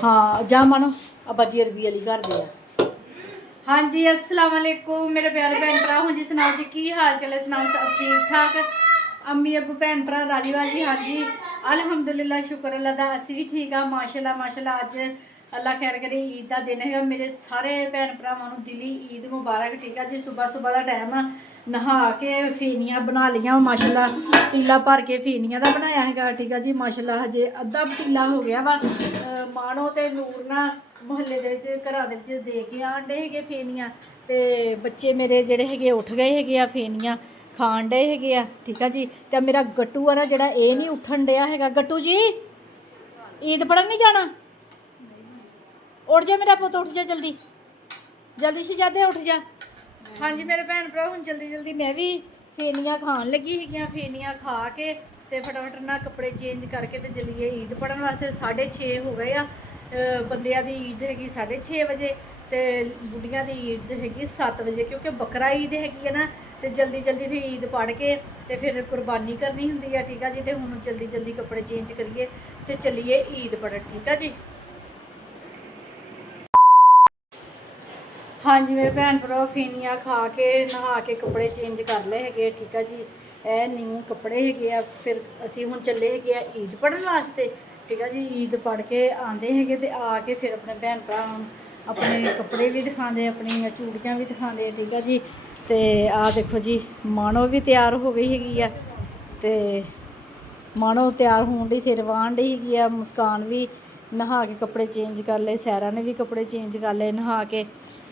हाँ जा मानो अब्बाजी अरबी वाली घर दे हाँ जी अस्सलाम वालेकुम मेरे प्यारे भैन भरा हूँ जी सुनाओ जी की हाल चले सुनाओ सब ठीक ठाक अम्मी अबू भैन भरा राजी बाजी हाँ जी अल्हम्दुलिल्लाह शुक्र अल्लाह दा असी भी ठीक आ माशाल्लाह अज अल्लाह खैर करे ईद का दिन है मेरे सारे भैन भरावां नूं दिली ईद मुबारक ठीक है जी सुबह सुबह का टाइम नहा के फेनियां बना लियां माशाल्लाह पतीला भर के फेनियां का बनाया है ठीक है जी माशाल्लाह हजे अद्धा पतीला हो गया वा मानो तो नूर ना मुहल्ले के घर दे के आन डे है फेनियां तो बच्चे मेरे जोड़े है उठ गए है फेनियां खान डे है ठीक है जी तो मेरा गट्टू है ना जोड़ा ये नहीं उठन डया है गट्टू जी ईद पढ़न नहीं जाना उठ जा मेरा पुत उठ जा जल्दी जल्दी शहजादे उठ जा हाँ जी मेरे भैन भरा हूँ जल्दी जल्दी मैं भी फेनियां खान लगी है फेनियां खा के तो फटाफट ना कपड़े चेंज करके तो चलिए ईद पढ़न वास्ते 6:30 हो गए बंदियां दी ईद हैगी 6:30 बजे तो बुढ़िया की ईद हैगी 7 बजे क्योंकि बकरा ईद हैगी है ना तो जल्दी जल्दी फिर ईद पढ़ के तो फिर कुर्बानी करनी होंगी है ठीक है जी तो हुण जल्दी जल्दी कपड़े चेंज करिए तो चलिए ईद पढ़न ठीक है जी। हाँ जी मेरे भैन भरा फेनियां खा के नहा के कपड़े चेंज कर ले है ठीक है जी ए न्यू कपड़े है फिर असी हुण चले है ईद पढ़न वास्ते ठीक है जी ईद पढ़ के आते हैं तो आके फिर अपने भैन भरा अपने कपड़े भी दिखाते अपनी चूड़ियाँ भी दिखाते ठीक है जी तो आ देखो जी मानो भी तैयार हो गई है तो मानो तैयार होने डी सिर वाहन डी है मुस्कान भी नहा के कपड़े चेंज कर ले सैरा ने भी कपड़े चेंज कर ले नहा के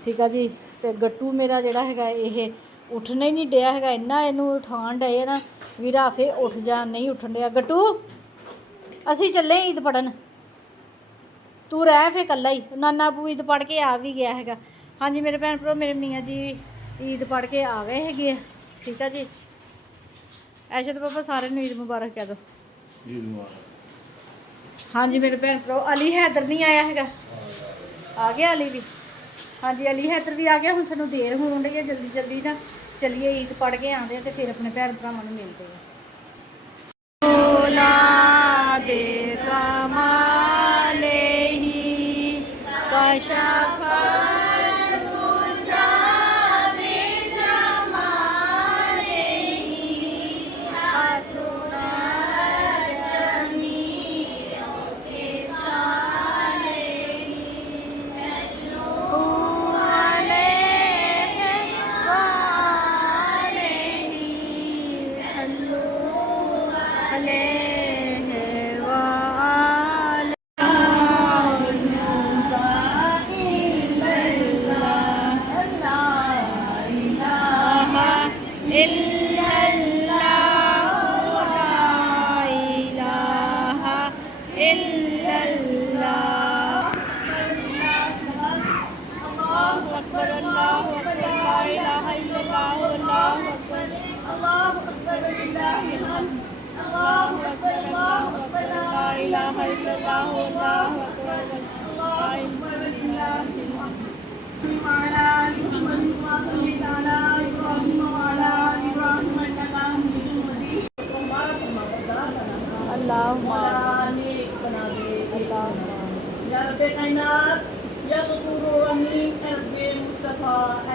ठीक है जी तो गट्टू मेरा जोड़ा है ये उठने ही नहीं डया है इन्ना इनू उठान डे ना भी राफे उठ जा नहीं उठन डया गट्टू असी चले ईद पढ़न तू रह फिर कल्ला ही नाना अबू ईद पढ़ के आ भी गया है हाँ जी मेरे भैन भरा मेरे मियाँ जी ईद पढ़ के आ गए है ठीक है जी ऐसे तो पापा सारे ईद मुबारक कह दो हाँ जी मेरे भैन भरा अली हैदर नहीं आया है आ गया अली भी हाँ जी अली हैदर भी आ गया हूँ सानू देर होने डई है जल्दी जल्दी ना चलिए ईद पढ़ के आते हैं तो फिर अपने भैन भरावां नूं मिलते हैं।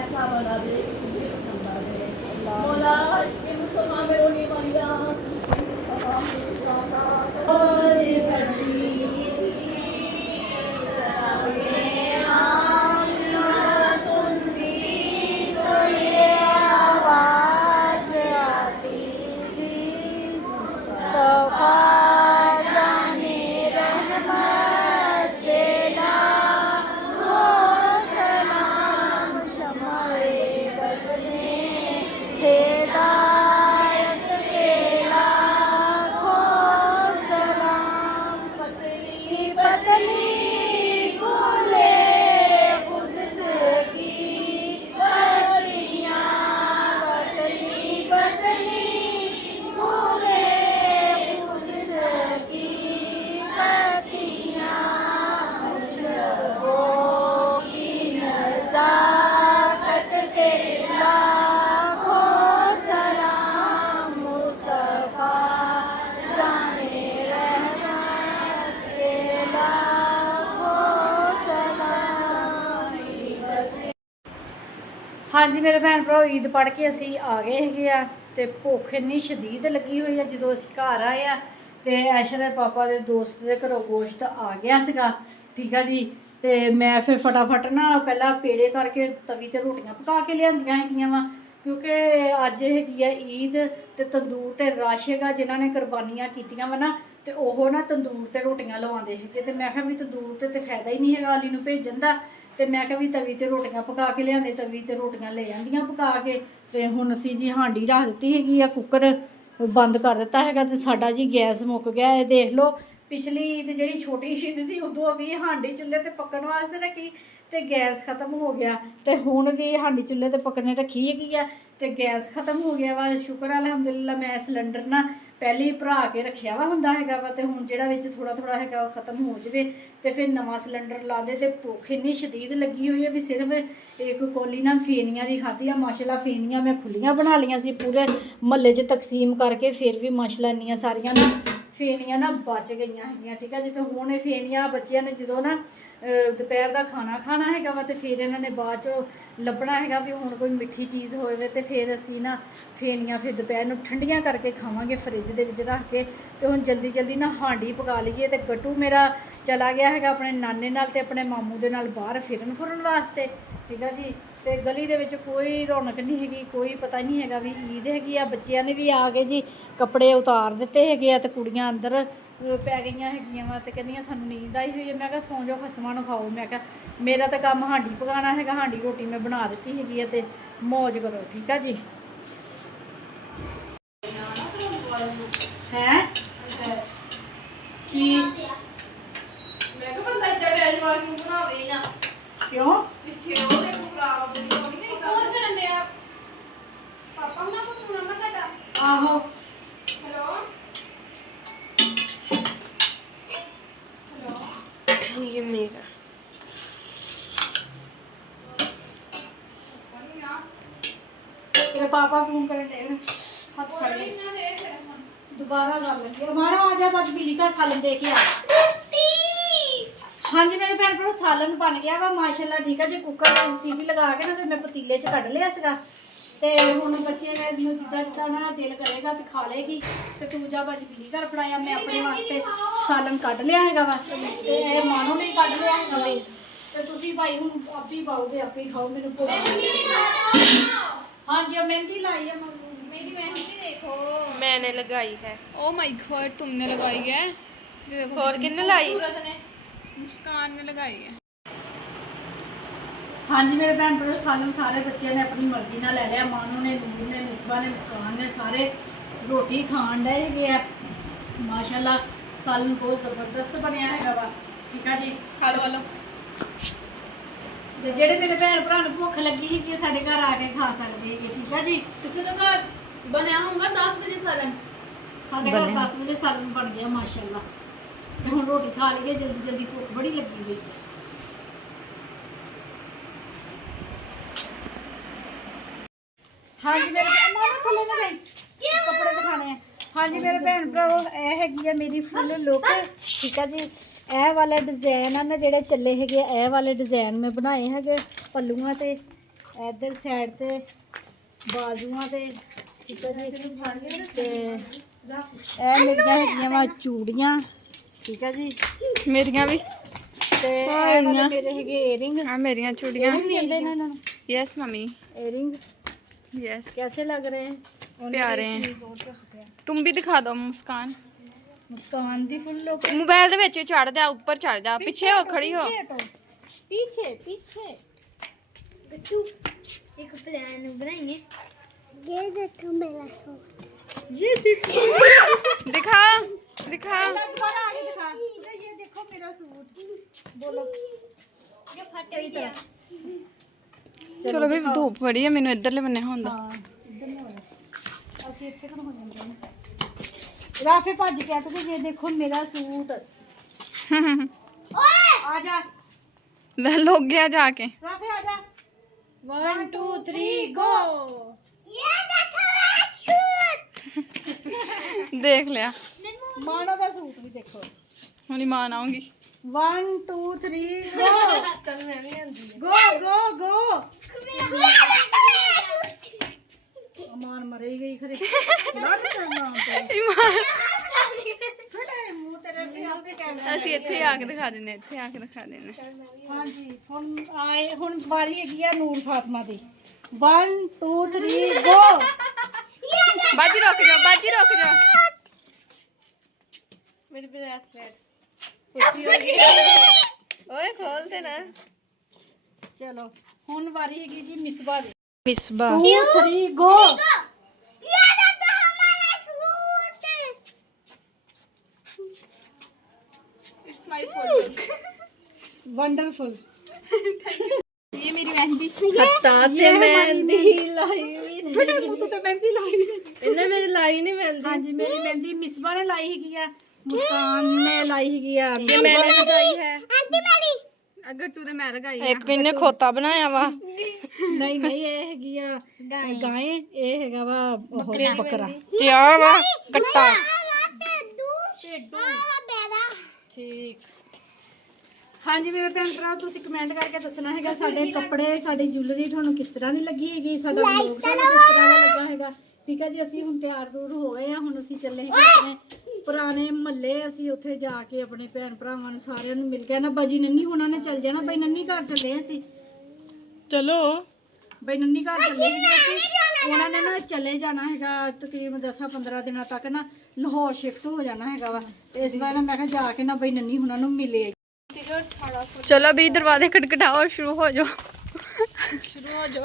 ऐसा बना दे पसंद आ दे मौला इसके मुस्तफा में रोनी वालिया ਹਾਂਜੀ ਮੇਰੇ ਭੈਣ ਭਰਾ ਈਦ ਪੜ੍ਹ ਕੇ ਅਸੀਂ ਆ ਗਏ ਹੈਗੇ ਆ ਤੇ ਭੁੱਖ ਇੰਨੀ ਸ਼ਦੀਦ ਲੱਗੀ ਹੋਈ ਆ। ਜਦੋਂ ਅਸੀਂ ਘਰ ਆਏ ਆ ਤੇ ਐਸ਼ਾ ਦੇ ਪਾਪਾ ਦੇ ਦੋਸਤ ਦੇ ਘਰੋਂ ਗੋਸ਼ਤ ਆ ਗਿਆ ਸੀਗਾ, ਠੀਕ ਆ ਜੀ। ਤੇ ਮੈਂ ਫਿਰ ਫਟਾਫਟ ਨਾ ਪਹਿਲਾਂ ਪੇੜੇ ਕਰਕੇ ਤਵੀ ਤੇ ਰੋਟੀਆਂ ਪਕਾ ਕੇ ਲਿਆਂਦੀਆਂ ਹੈਗੀਆਂ ਵਾ, ਕਿਉਂਕਿ ਅੱਜ ਹੈਗੀ ਆ ਈਦ ਤੇ ਤੰਦੂਰ ਤੇ ਰਸ਼ ਹੈਗਾ। ਜਿਨ੍ਹਾਂ ਨੇ ਕੁਰਬਾਨੀਆਂ ਕੀਤੀਆਂ ਵਾ ਨਾ ਤੇ ਉਹ ਨਾ ਤੰਦੂਰ ਤੇ ਰੋਟੀਆਂ ਲਵਾਉਂਦੇ ਸੀਗੇ। ਤੇ ਮੈਂ ਕਿਹਾ ਵੀ ਤੰਦੂਰ ਤੇ ਫਾਇਦਾ ਹੀ ਨਹੀਂ ਹੈਗਾ ਅਲੀ ਨੂੰ ਭੇਜਣ ਦਾ, ਤੇ ਮੈਂ ਕਿਹਾ ਵੀ ਤਵੀ ਤੇ ਰੋਟੀਆਂ ਪਕਾ ਕੇ ਲਿਆਂਦੇ। ਤਵੀ ਤੇ ਰੋਟੀਆਂ ਲੈ ਜਾਂਦੀਆਂ ਪਕਾ ਕੇ। ਤੇ ਹੁਣ ਅਸੀਂ ਜੀ ਹਾਂਡੀ ਰੱਖ ਦਿੱਤੀ ਹੈਗੀ ਆ, ਕੁੱਕਰ ਬੰਦ ਕਰ ਦਿੱਤਾ ਹੈਗਾ ਤੇ ਸਾਡਾ ਜੀ ਗੈਸ ਮੁੱਕ ਗਿਆ। ਇਹ ਦੇਖ ਲਓ, ਪਿਛਲੀ ਈਦ ਜਿਹੜੀ ਛੋਟੀ ਈਦ ਸੀ ਉਦੋਂ ਵੀ ਹਾਂਡੀ ਚੁੱਲ੍ਹੇ ਤੇ ਪੱਕਣ ਵਾਸਤੇ ਰੱਖੀ ਤੇ ਗੈਸ ਖਤਮ ਹੋ ਗਿਆ, ਤੇ ਹੁਣ ਵੀ ਹਾਂਡੀ ਚੁੱਲ੍ਹੇ ਤੇ ਪੱਕਣੇ ਰੱਖੀ ਹੈਗੀ ਆ ਤੇ ਗੈਸ ਖਤਮ ਹੋ ਗਿਆ ਵਾ। ਸ਼ੁਕਰ ਅਲਹਮਦੁਲਿਲਾ ਮੈਂ ਸਿਲੰਡਰ ਨਾ ਪਹਿਲੇ ਹੀ ਭਰਾ ਕੇ ਰੱਖਿਆ ਵਾ ਹੁੰਦਾ ਹੈਗਾ ਵਾ, ਤੇ ਹੁਣ ਜਿਹੜਾ ਵਿੱਚ ਥੋੜਾ ਥੋੜਾ ਹੈਗਾ ਉਹ ਖਤਮ ਹੋ ਜਾਵੇ ਤੇ ਫਿਰ ਨਵਾਂ ਸਿਲੰਡਰ ਲਾ ਦੇ। ਤੇ ਭੁੱਖ ਇੰਨੀ ਸ਼ਦੀਦ ਲੱਗੀ ਹੋਈ ਹੈ ਵੀ ਸਿਰਫ ਇੱਕ ਕੋਲੀ ਨਾਲ ਫੇਨੀਆਂ ਦੀ ਖਾਧੀ ਆ। ਮਾਸ਼ਾਅੱਲਾ ਫੇਨੀਆਂ ਮੈਂ ਖੁੱਲੀਆਂ ਬਣਾ ਲਈਆਂ ਸੀ ਪੂਰੇ ਮਹੱਲੇ 'ਚ ਤਕਸੀਮ ਕਰਕੇ, ਫਿਰ ਵੀ ਮਾਸ਼ਾਅੱਲਾ ਇੰਨੀਆਂ ਸਾਰੀਆਂ ਨਾ ਫੇਨੀਆਂ ਨਾ ਬਚ ਗਈਆਂ ਹੈਗੀਆਂ, ਠੀਕ ਆ ਜੀ। ਤੇ ਹੁਣ ਇਹ ਫੇਨੀਆਂ ਬੱਚਿਆਂ ਨੇ ਜਦੋਂ ਨਾ ਦੁਪਹਿਰ ਦਾ ਖਾਣਾ ਖਾਣਾ ਹੈਗਾ ਵਾ ਤੇ ਫਿਰ ਇਹਨਾਂ ਨੇ ਬਾਅਦ 'ਚੋਂ ਲੱਭਣਾ ਹੈਗਾ ਵੀ ਹੁਣ ਕੋਈ ਮਿੱਠੀ ਚੀਜ਼ ਹੋਵੇ, ਤੇ ਫਿਰ ਅਸੀਂ ਨਾ ਫੇਨੀਆਂ ਫਿਰ ਦੁਪਹਿਰ ਨੂੰ ਠੰਡੀਆਂ ਕਰਕੇ ਖਾਵਾਂਗੇ ਫਰਿੱਜ ਦੇ ਵਿੱਚ ਰੱਖ ਕੇ। ਤੇ ਹੁਣ ਜਲਦੀ ਜਲਦੀ ਨਾ ਹਾਂਡੀ ਪਕਾ ਲਈਏ। ਤੇ ਗੱਟੂ ਮੇਰਾ ਚਲਾ ਗਿਆ ਹੈਗਾ ਆਪਣੇ ਨਾਨੇ ਨਾਲ ਤੇ ਆਪਣੇ ਮਾਮੂ ਦੇ ਨਾਲ ਬਾਹਰ ਫਿਰਨ ਫੁਰਨ ਵਾਸਤੇ, ਠੀਕ ਆ ਜੀ। ਤੇ ਗਲੀ ਦੇ ਵਿੱਚ ਕੋਈ ਰੌਣਕ ਨਹੀਂ ਹੈਗੀ, ਕੋਈ ਪਤਾ ਨਹੀਂ ਹੈਗਾ ਵੀ ਈਦ ਹੈਗੀ ਆ। ਬੱਚਿਆਂ ਨੇ ਵੀ ਆ ਕੇ ਜੀ ਕੱਪੜੇ ਉਤਾਰ ਦਿੱਤੇ ਹੈਗੇ ਆ ਤੇ ਕੁੜੀਆਂ ਅੰਦਰ ਪੈ ਗਈਆਂ ਹੈਗੀਆਂ ਵਾ ਤੇ ਕਹਿੰਦੀਆਂ ਸਾਨੂੰ ਨੀਂਦ ਆਈ ਹੋਈ ਹੈ। ਮੈਂ ਕਿਹਾ ਸੌਂ ਜਾਓ ਖਸਮਾਂ ਨੂੰ ਖਾਓ। ਮੈਂ ਕਿਹਾ ਮੇਰਾ ਤਾਂ ਕੰਮ ਹਾਂਡੀ ਪਕਾਉਣਾ ਹੈਗਾ, ਹਾਂਡੀ ਰੋਟੀ ਮੈਂ ਬਣਾ ਦਿੱਤੀ ਹੈਗੀ ਹੈ ਤੇ ਮੌਜ ਕਰੋ, ਠੀਕ ਆ ਜੀ। ਹੈ ਕੀ ਮੈਂ ਕਿਹਾ ਬੰਦਾ ਇੱਦਾਂ ਡੈਸ਼ ਵਾਸ਼ ਨੂੰ ਬਣਾਵੇ ਨਾ, ਕਿਉਂ ਪਿੱਛੇ ਉਹਦੇ ਖਰਾਬ ਦੇ ਕੋਈ ਨਹੀਂ ਕੌਣ ਕਰਦੇ ਆ ਪਾਪਾ ਮੈਂ ਕੋ ਸੁਣਾ ਮੈਂ ਤੁਹਾਡਾ ਆਹੋ ਹੈਲੋ ਹੈਲੋ ਇਹ ਮੇਰਾ ਕੌਣ ਆ ਤੇਰੇ ਪਾਪਾ ਫੋਨ ਕਰਨ ਦੇ ਹੱਥ ਛੱਡ ਕੋਈ ਦੇ ਨਾ ਦੇ ਫਿਰ ਹੁਣ ਦੁਬਾਰਾ ਗੱਲ ਲੱਗੀ ਮਾੜਾ ਆ ਜਾ ਬਸ ਬਿਜਲੀ ਘਰ ਸਾਲਨ ਦੇ ਕੇ ਆ। ਹਾਂਜੀ ਮੇਰੇ ਭੈਣ ਭਰਾ ਸਾਲਨ ਬਣ ਗਿਆ ਵਾ ਮਾਸ਼ਾਅੱਲਾ, ਠੀਕ ਆ ਜੀ। ਕੁੱਕਰ ਵਿੱਚ ਸੀਟੀ ਲਗਾ ਕੇ ਨਾ ਫਿਰ ਮੈਂ ਪਤੀਲੇ 'ਚ ਕੱਢ ਲਿਆ ਸੀਗਾ ਤੇ ਹੁਣ ਬੱਚੇ ਨੇ ਨੂੰ ਜਿੱਦਾਂ ਜਿੱਦਾਂ ਨਾ ਦਿਲ ਕਰੇਗਾ ਤੇ ਖਾ ਲੇਗੀ। ਤੇ ਤੂੰ ਜਾ ਬਸ ਬਿਜਲੀ ਘਰ ਫੜਾਇਆ, ਮੈਂ ਆਪਣੇ ਵਾਸਤੇ ਸਾਲਨ ਕੱਢ ਲਿਆ ਹੈਗਾ ਵਾ ਤੇ ਇਹ ਮਾਨੋ ਲਈ ਕੱਢ ਲਿਆ ਹੈਗਾ ਵਾ। ਤੇ ਤੁਸੀਂ ਭਾਈ ਹੁਣ ਆਪੇ ਹੀ ਪਾਓਗੇ ਆਪੇ ਹੀ ਖਾਓ, ਮੈਨੂੰ ਭੁੱਖ ਹਾਂਜੀ ਉਹ ਮਹਿੰਦੀ ਲਾਈ ਆ मेरी मेहंदी देखो मैंने लगाई है। ओ माय गॉड तुमने लगाई है ये देखो और किसने लाई? मुस्कान ने लगाई है। ਹਾਂਜੀ ਮੇਰੇ ਭੈਣ ਭਰਾ ਸਾਲਨ ਸਾਰੇ ਬੱਚਿਆਂ ਨੇ ਆਪਣੀ ਮਰਜ਼ੀ ਨਾਲ ਲੈ ਲਿਆ। ਮਾਨੂ ਨੇ, ਨੂਰ ਨੇ, ਮਿਸਬਾ ਨੇ, ਮੁਸਕਾਨ ਨੇ ਸਾਰੇ ਰੋਟੀ ਖਾਣ ਡਏ ਹੈਗੇ ਆ। ਮਾਸ਼ਾਅੱਲਾ ਸਾਲਨ ਬਹੁਤ ਜ਼ਬਰਦਸਤ ਬਣਿਆ ਹੈਗਾ ਵਾ, ਠੀਕ ਆ ਜੀ। खा लो वालो ਤੇ ਜਿਹੜੇ ਮੇਰੇ ਭੈਣ ਭਰਾ ਨੂੰ ਭੁੱਖ ਲੱਗੀ ਸੀ ਕਿ ਸਾਡੇ ਘਰ ਆ ਕੇ ਖਾ ਸਕਦੇ ਹੈਗੇ, ਠੀਕ ਆ ਜੀ। तुझे तो घर बनाया होगा 10 बजे सालन ਸਾਡੇ ਘਰ 10 ਵਜੇ ਸਾਲਨ ਬਣ ਗਿਆ ਮਾਸ਼ਾਅੱਲਾ। ਤੇ ਹੁਣ ਰੋਟੀ ਖਾ ਲਈਏ ਜਲਦੀ ਜਲਦੀ, ਭੁੱਖ ਬੜੀ ਲੱਗੀ ਹੋਈ। ਹਾਂਜੀ ਮੇਰੇ ਮਾਮਾ ਥੱਲੇ ਨਾ ਗਈ ਕੱਪੜੇ ਦਿਖਾਣੇ ਆ। ਹਾਂਜੀ ਮੇਰੇ ਭੈਣ ਭਰਾਵੋ ਇਹ ਹੈਗੀ ਆ ਮੇਰੀ ਫੁੱਲ ਲੁੱਕ, ਠੀਕ ਆ ਜੀ। ਇਹ ਵਾਲੇ ਡਿਜ਼ਾਈਨ ਆ ਨਾ ਜਿਹੜੇ ਚੱਲੇ ਹੈਗੇ, ਇਹ ਵਾਲੇ ਡਿਜ਼ਾਈਨ ਮੈਂ ਬਣਾਏ ਹੈਗੇ ਪੱਲੂਆਂ ਤੇ, ਇੱਧਰ ਸਾਈਡ ਤੇ ਬਾਜ਼ੂਆਂ ਤੇ, ਠੀਕ ਆ ਜੀ। ਤੇ ਇਹ ਮੇਰੀਆਂ ਹੈਗੀਆਂ ਵਾ ਚੂੜੀਆਂ, ਠੀਕ ਆ ਜੀ। मेरियां भी ਤੇ ਇਹ ਵਾਲੇ ਮੇਰੇ ਹੈਗੇ ਏਅਰਿੰਗ। हाँ मेरियां चूड़ियां। ਕਹਿੰਦੇ ਇਹਨਾਂ ਨੂੰ यस मम्मी ਏਅਰਿੰग यस कैसे लग रहे हैं? प्यारे हैं। तुम भी दिखा दो मुस्कान। मुस्कान दी फुल लुक। मोबाइल दे विच चढ़ जा, ऊपर चढ़ जा, पीछे हो खड़ी हो। पीछे पीछे बच्चू एक प्लान बनाएंगे ये देखो मेरा सूट ये देखो दिखा दिखा दोबारा आगे दिखा। ये देखो मेरा सूट बोलो ये फट गया चलो भी धूप बड़ी है, मैनू इधरले बन्ने होंदा। हाँ इधर नहीं होना ਅਸੀਂ ਇੱਥੇ ਕਿਉਂ ਹੋ ਜਾਂਦੇ ਨੇ ਰਾਫੇ ਭੱਜ ਕੇ ਤੇ ਇਹ ਦੇਖੋ ਮੇਰਾ ਸੂਟ ਆ ਜਾ ले लोग गया जाके। ਰਾਫੇ ਆ ਜਾ 1 2 3 ਗੋ ये देखो मेरा सूट देख लिया ਮਾਨੋ ਦਾ ਸੂਟ ਵੀ ਦੇਖੋ। हुणी मान आऊंगी। 1 2 3 ਗੋ ਚੱਲ ਮੈਂ ਵੀ ਆਂਦੀ ਗੋ ਗੋ ਗੋ ਅਮਾਨ ਮਰੇ ਗਈ ਖਰੇ ਲੱਗ ਜਾਣਾ ਤੇ ਫੜੇ ਮੂੰਹ ਤੇਰੇ ਸੀ ਆਪੇ ਕੈਮਰਾ ਅਸੀਂ ਇੱਥੇ ਆ ਕੇ ਦਿਖਾ ਦਿੰਨੇ, ਇੱਥੇ ਆ ਕੇ ਦਿਖਾ ਦਿੰਨੇ। ਹਾਂਜੀ ਹੁਣ ਵਾਰੀ ਹੈਗੀ ਆ ਨੂਰ ਫਾਤਮਾ ਦੀ 1 2 3 ਗੋ ਬਾਜੀ ਰੁਕ ਜਾ, ਬਾਜੀ ਰੁਕ ਜਾ। ਮੇਰੇ ਬ੍ਰੈਸਲੇਟ ਓਏ ਖੋਲ ਦੇ ਨਾ। ਚਲੋ ਹੁਣ ਵਾਰੀ ਹੈਗੀ ਜੀ ਮਿਸਬਾ ਦੀ ਮਿਸਬਾ 2 3 ਗੋ ਇਟਸ ਮਾਈ ਫੋਨ। ਵੰਡਰਫੁਲ ਇਹ ਮੇਰੀ ਮਹਿੰਦੀ। ਖੱਟਾ ਤੇ ਮਹਿੰਦੀ ਲਾਈ ਵੀ ਫੜੇ ਮੂੰਹ ਤੇ ਮਹਿੰਦੀ ਲਾਈ ਇਹਨੇ ਮੇਰੀ ਲਾਈ ਨਹੀਂ ਮਹਿੰਦੀ ਹਾਂਜੀ ਮੇਰੀ ਮਹਿੰਦੀ ਮਿਸਬਾ ਨੇ ਲਾਈ ਹੈਗੀ ਆ ਮੁਸਕਾਨ ਨੇ ਲਾਈ ਹੈਗੀ ਆ ਇਹ ਮੈंने ਲਗਾਈ ਹੈ ਗੱਟੂ ਤੇ ਮੈਂ ਲਗਾਈ। ਇੱਕ ਇਹਨੇ ਖੋਤਾ ਬਣਾਇਆ ਵਾ। ਨਹੀਂ ਨਹੀਂ ਇਹ ਹੈਗੀ ਆ ਗਾਂ ਇਹ ਹੈਗਾ ਵਾ ਉਹ ਬੱਕਰਾ ਤੇ ਆ ਵਾ ਕੱਟਾ। ਠੀਕ ਹਾਂਜੀ ਮੇਰੇ ਭੈਣ ਭਰਾ ਤੁਸੀਂ ਕਮੈਂਟ ਕਰਕੇ ਦੱਸਣਾ ਹੈਗਾ ਸਾਡੇ ਕੱਪੜੇ ਸਾਡੀ ਜੁਐਲਰੀ ਤੁਹਾਨੂੰ ਕਿਸ ਤਰ੍ਹਾਂ ਦੀ ਲੱਗੀ ਹੈਗੀ ਸਾਡਾ ਵਲੌਗ ਤੁਹਾਨੂੰ ਕਿਸ ਤਰ੍ਹਾਂ ਦਾ ਲੱਗਾ ਹੈਗਾ ਠੀਕ ਹੈ ਜੀ ਅਸੀਂ ਹੁਣ ਤਿਆਰ ਦੂਰ ਹੋ ਗਏ ਆ ਹੁਣ ਅਸੀਂ ਚੱਲੇ ਹੈਗੇ ਆਪਣੇ ਪੁਰਾਣੇ ਮਹੱਲੇ ਅਸੀਂ ਉੱਥੇ ਜਾ ਕੇ ਆਪਣੇ ਭੈਣ ਭਰਾਵਾਂ ਨੂੰ ਸਾਰਿਆਂ ਨੂੰ ਮਿਲ ਕੇ ਨਾ ਬਾਜੀ ਨੰਨੀ ਹੋਣਾ ਨੇ ਚੱਲ ਜਾਣਾ ਬਈ ਨੰਨੀ ਘਰ ਚੱਲੇ ਅਸੀਂ ਚਲੋ ਬਈ ਨੰਨੀ ਘਰ ਚੱਲੇ ਹੈਗੇ ਅਸੀਂ ਉਹਨਾਂ ਨੇ ਨਾ ਚਲੇ ਜਾਣਾ ਹੈਗਾ ਤਕਰੀਬਨ 10-15 ਦਿਨਾਂ ਤੱਕ ਨਾ ਲਾਹੌਰ ਸ਼ਿਫਟ ਹੋ ਜਾਣਾ ਹੈਗਾ ਵਾ ਤੇ ਇਸ ਵਾਰ ਨਾ ਮੈਂ ਕਿਹਾ ਜਾ ਕੇ ਨਾ ਬਈ ਨੰਨੀ ਹੋਣਾ ਨੂੰ ਮਿਲੇ चलो अभी दरवाजे खटखटाओ और शुरू हो जाओ।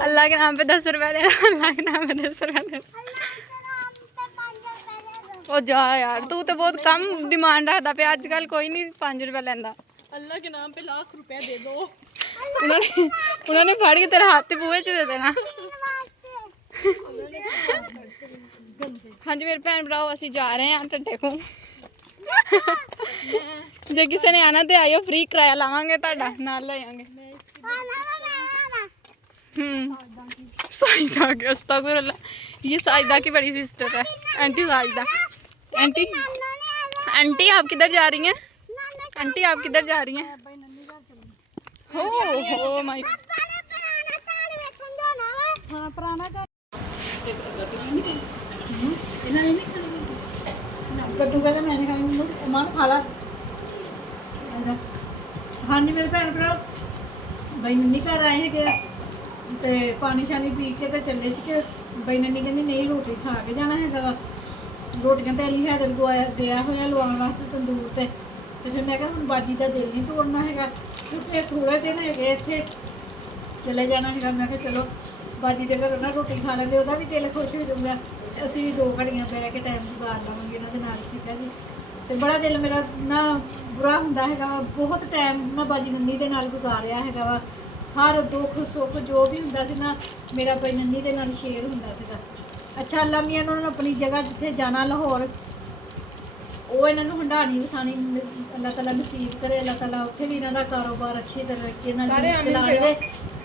अल्लाह के नाम पे 10 रुपए दे, अल्लाह के नाम पे 10 रुपए दे। ओ जा यार तू तो बहुत कम डिमांड रखता पे आजकल कोई नहीं 5 रुपए लेंदा। अल्लाह के नाम पे लाख रुपए दे दो। उन्होंने फाड़ के तेरे हाथ ते बूहे च दे देना। हाँ जी मेरे भैन भराओ ਅਸੀਂ ਜਾ ਰਹੇ ਹਾਂ ਟੱਡੇ ਕੋ ਜੇ ਕਿਸੇ ਨੇ ਆਣਾ ਤੇ ਆਇਓ फ्री ਕਿਰਾਇਆ ਲਾਵਾਂਗੇ ਤੁਹਾਡਾ ਨਾਲ ਲੈ ਜਾਾਂਗੇ साइदा के अस्तगफिरुल्लाह ये साइदा की बड़ी सिस्टर है आंटी साइदा आंटी आंटी आप किधर जा रही हैं आंटी आप किधर जा रही हैं हो माय हाँ पुराना घर ਇਹਨਾਂ ਨੇ ਨਹੀਂ ਕੱਟੂ ਕਹਿੰਦਾ ਮੈਂ ਨਹੀਂ ਖਾਣੀ ਮਾਨ ਖਾ ਲਾ ਹਾਂਜੀ ਮੇਰੇ ਭੈਣ ਭਰਾ ਬਈ ਨੰਨੀ ਘਰ ਆਏ ਹੈਗੇ ਤੇ ਪਾਣੀ ਸ਼ਾਨੀ ਪੀ ਕੇ ਤੇ ਚੱਲੇ ਸੀ ਕਿ ਬਈ ਨੰਨੀ ਕਹਿੰਦੀ ਨਹੀਂ ਰੋਟੀ ਖਾ ਕੇ ਜਾਣਾ ਹੈਗਾ ਵਾ ਰੋਟੀਆਂ ਤੇ ਅਲੀ ਹੈਦਰ ਗਿਆ ਹੋਇਆ ਲਵਾਉਣ ਵਾਸਤੇ ਤੰਦੂਰ ਤੇ ਫਿਰ ਮੈਂ ਕਿਹਾ ਹੁਣ ਬਾਜੀ ਦਾ ਦਿਲ ਨਹੀਂ ਤੋੜਨਾ ਹੈਗਾ ਕਿਉਂਕਿ ਥੋੜੇ ਦਿਨ ਹੈਗੇ ਇੱਥੇ ਚਲੇ ਜਾਣਾ ਹੈਗਾ ਮੈਂ ਕਿਹਾ ਚਲੋ ਬਾਜੀ ਦੇ ਘਰੋਂ ਨਾ ਰੋਟੀ ਖਾ ਲੈਂਦੇ ਉਹਦਾ ਵੀ ਦਿਲ ਖੁਸ਼ ਹੋ ਜਾਊਗਾ ਅਸੀਂ ਵੀ 2 ਘੜੀਆਂ ਬਹਿ ਕੇ ਟਾਈਮ ਗੁਜ਼ਾਰ ਲਵਾਂਗੇ ਇਹਨਾਂ ਦੇ ਨਾਲ ਠੀਕ ਹੈ ਜੀ ਤੇ ਬੜਾ ਦਿਲ ਮੇਰਾ ਨਾ ਬੁਰਾ ਹੁੰਦਾ ਹੈਗਾ ਵਾ ਬਹੁਤ ਟਾਈਮ ਮੈਂ ਬਾਜੀ ਨੰਨੀ ਦੇ ਨਾਲ ਗੁਜ਼ਾਰਿਆ ਹੈਗਾ ਵਾ ਹਰ ਦੁੱਖ ਸੁੱਖ ਜੋ ਵੀ ਹੁੰਦਾ ਸੀ ਨਾ ਮੇਰਾ ਬਾਈ ਨੰਨੀ ਦੇ ਨਾਲ ਸ਼ੇਅਰ ਹੁੰਦਾ ਸੀਗਾ ਅੱਛਾ ਅੱਲਾ ਮੀਆਂ ਨੂੰ ਆਪਣੀ ਜਗ੍ਹਾ ਜਿੱਥੇ ਜਾਣਾ ਲਾਹੌਰ ਉਹ ਇਹਨਾਂ ਨੂੰ ਹੰਡਾਣੀ ਵਸਾਣੀ ਅੱਲਾਹ ਤਾਲਾ ਨਸੀਬ ਕਰੇ ਅੱਲਾਹ ਤਾਲਾ ਉੱਥੇ ਵੀ ਇਹਨਾਂ ਦਾ ਕਾਰੋਬਾਰ ਅੱਛੇ ਤਰੀਕੇ ਨਾਲ ਚਲਾਵੇ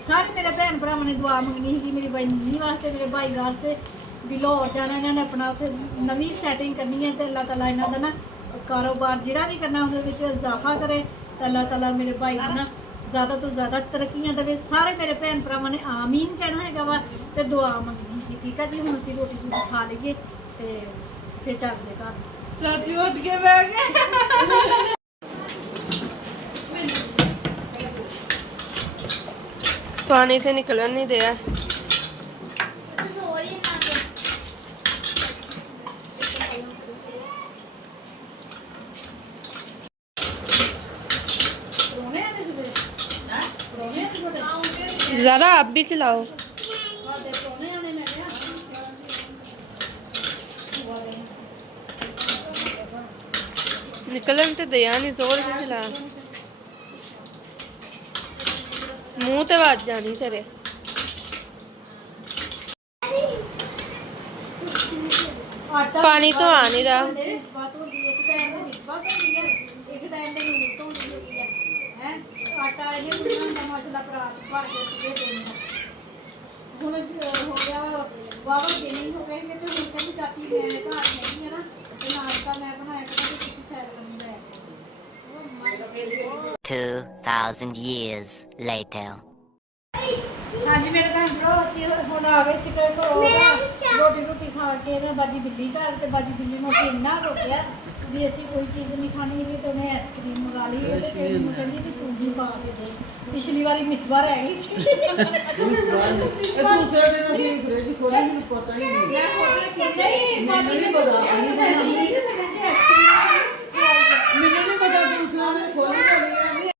ਸਾਰੇ ਮੇਰੇ ਭੈਣ ਭਰਾਵਾਂ ਨੇ ਦੁਆ ਮੰਗਣੀ ਸੀਗੀ ਮੇਰੀ ਬਾਈ ਨੰਨੀ ਵਾਸਤੇ ਮੇਰੇ ਭਾਈ ਵਾਸਤੇ ਵੀ ਲਾਹੌਰ ਜਾਣਾ ਇਹਨਾਂ ਨੇ ਆਪਣਾ ਉੱਥੇ ਨਵੀਂ ਸੈਟਿੰਗ ਕਰਨੀ ਹੈ ਤੇ ਅੱਲਾਹ ਤਾਲਾ ਇਹਨਾਂ ਦਾ ਨਾ ਕਾਰੋਬਾਰ ਜਿਹੜਾ ਵੀ ਕਰਨਾ ਉਹਦੇ ਵਿੱਚ ਇਜ਼ਾਫਾ ਕਰੇ ਤਾਂ ਅੱਲਾਹ ਤਾਲਾ ਮੇਰੇ ਭਾਈ ਨੂੰ ਨਾ ਜ਼ਿਆਦਾ ਤੋਂ ਜ਼ਿਆਦਾ ਤਰੱਕੀਆਂ ਦੇਵੇ ਸਾਰੇ ਮੇਰੇ ਭੈਣ ਭਰਾਵਾਂ ਨੇ ਆਮੀਨ ਕਹਿਣਾ ਹੈਗਾ ਵਾ ਤੇ ਦੁਆ ਮੰਗਣੀ ਸੀ ਠੀਕ ਹੈ ਜੀ ਹੁਣ ਅਸੀਂ ਰੋਟੀ ਖਾ ਲਈਏ ਤੇ ਫਿਰ ਚੱਲਦੇ ਘਰ ਚਾਚੀ ਉੱਠ ਕੇ ਬਹਿ ਗਏ ਪਾਣੀ ਤੇ ਨਿਕਲਣ ਨਹੀਂ ਦਿਆ ज़रा आप भी चलाओ निकलन तो दिया नहीं जोर से चला मुंह ते बाज जानी तेरे पानी तो आ नहीं रहा ਆਟਾ ਇਹ ਕੁੜੀਆਂ ਦਾ ਮਾਸ਼ਾਅੱਲਾ ਪਰਾਤ ਭਰ ਕੇ ਦੇ ਦੇਣਾ ਹੁਣ ਹੋ ਗਿਆ ਵਾਵਾ ਦੇ ਨਹੀਂ ਹੋ ਗਏ ਤੇ ਹੁਣ ਕਹਿੰਦੀ ਚਾਚੀ ਮੈਂ ਘਰ ਨਹੀਂ ਹੈ ਨਾ ਤੇ ਨਾਸ਼ਤਾ ਮੈਂ ਬਣਾਇਆ ਕਿ ਤੁਸੀਂ ਸੈਰ ਕਰਨੀ ਲੈ 2,000 years later. ਹਾਂਜੀ ਮੇਰੇ ਭੈਣ ਭਰਾ ਅਸੀਂ ਹੁਣ ਆ ਗਏ ਸੀ ਘਰੋਂ ਰੋਟੀ ਖਾ ਕੇ ਨਾ ਬਾਜੀ ਬਿੱਲੀ ਘਰ ਤੇ ਬਾਜੀ ਬਿੱਲੀ ਨੂੰ ਅਸੀਂ ਇੰਨਾ ਰੋਕਿਆ ਵੀ ਅਸੀਂ ਕੋਈ ਚੀਜ਼ ਨਹੀਂ ਖਾਣੀ ਹੈਗੀ ਤੇ ਉਹਨੇ ਆਈਸਕ੍ਰੀਮ ਮੰਗਾ ਲਈ ਤੇ ਫਿਰ ਮੈਨੂੰ ਕਹਿੰਦੀ ਕਿ ਤੂੰ ਵੀ ਪਾ ਕੇ ਦੇ ਪਿਛਲੀ ਵਾਰੀ ਮਿਸਵਾਰ ਰਹਿ ਗਈ ਸੀ ਨਹੀਂ